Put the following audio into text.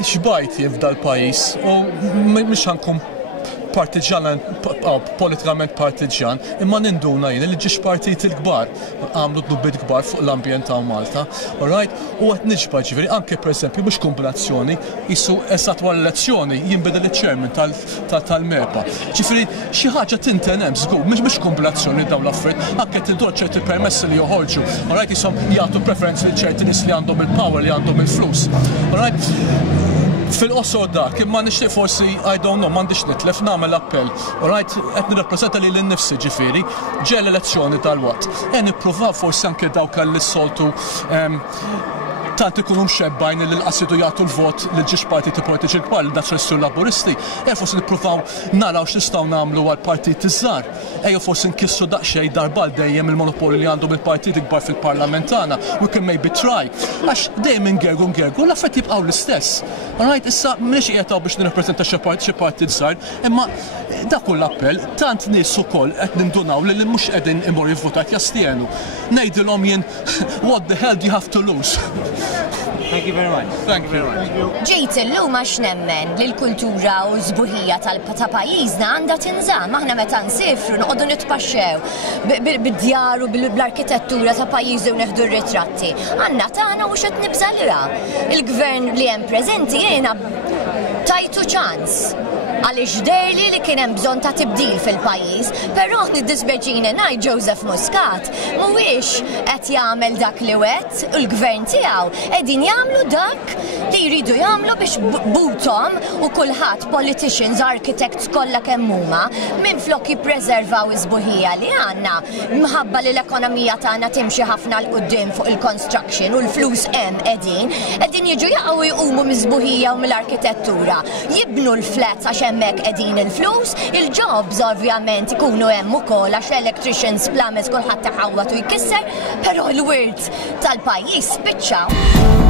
xbajti f'dal pajjiż u mhux ħankun politikament partiġan, imma ninduna jien li ġiex partit il-kbar għamlu dubbiet kbar fuq l-ambjent ta' Malta. Alright? U qed niġba ġifieri anke pereżempju mhux kombinazzjoni isu eżatt wara l-elezzjoni jinbidel iċ-chairman tal-MEPA. Ġifieri xi ħaġa tintenem żgur, mhux kombinazzjoni dawn l-affarijiet, anke tildor ċerti permessi li joħorġu. Alright isom jagħtu preferenzi li ċerti nies li għandhom il-power li għandhom il-flus. Alright? Fil-qosor dak, imma nixtieq forsi, I don't know, m'għandix nitlef nagħmel appell. Alright, qed nirrappreżenta lili nnifsi ġifieri, ġej l-elezzjoni tal-Watt. Nippruvaw forsi anke dawk li s-soltu tant ikunu mxebbajn li l-qasidu jagħtu l-vot lil ġiex partiti politiċi kbar li dak Laburisti. Forsi nippruvaw naraw x'nistgħu nagħmlu għal partiti żgħar. Forsi nkissru daqsxejn darba dejjem il-monopoli li għandhom il-partiti kbar fil-Parlament tagħna. We can maybe try. Għax dejjem ingergu l-affarijiet jibqgħu l-istess. Alright, issa m'iniex qiegħed biex nirrappreżenta xi partit żgħar, imma dak hu l-appell tant nies ukoll qed nindunaw li mhux qegħdin imorru jivvotat jastienu. Ngħidilhom jien what the hell do you have to lose? Thank you very much. Thank you very much. Ġejt illum għax nemmen li l-kultura u żbuħija ta' pajjiżna għandha tinżamm. Aħna meta nsifru noqogħdu nitpaxxew bid-djar u bl-arkitettura ta' pajjiżi u neħdu r-ritratti. Għandna tagħna u x'qed nibżalira. Il-gvern li hemm preżenti jiena tajtu ċans. Għaliex derli li kien hemm bżonn ta' tibdil fil-pajjiż, però niddispeċini ngħid Joseph Muscat mhuwiex qed jagħmel dak li wett u l-gvern tiegħu qegħdin jagħmlu dak li jridu jagħmlu biex butom u kulħadd politicians, architects kollha kemm huma minflok jippreservaw iż-żbuħija li għandna minħabba li l-ekonomija tagħna timxi ħafna l quddiem fuq il-construction u l-flus hemm qegħdin jiġu jaqgħu jqumu miż-żbuħija u mill-arkitettura. Jibnu l-flats għax hemmhekk qegħdin il-flus, il-jobs ovvjament ikunu hemm ukoll għax electricians, plumbers kulħadd iħawwat u jkisser, però l-wirt tal-pajjiż spiċċaw.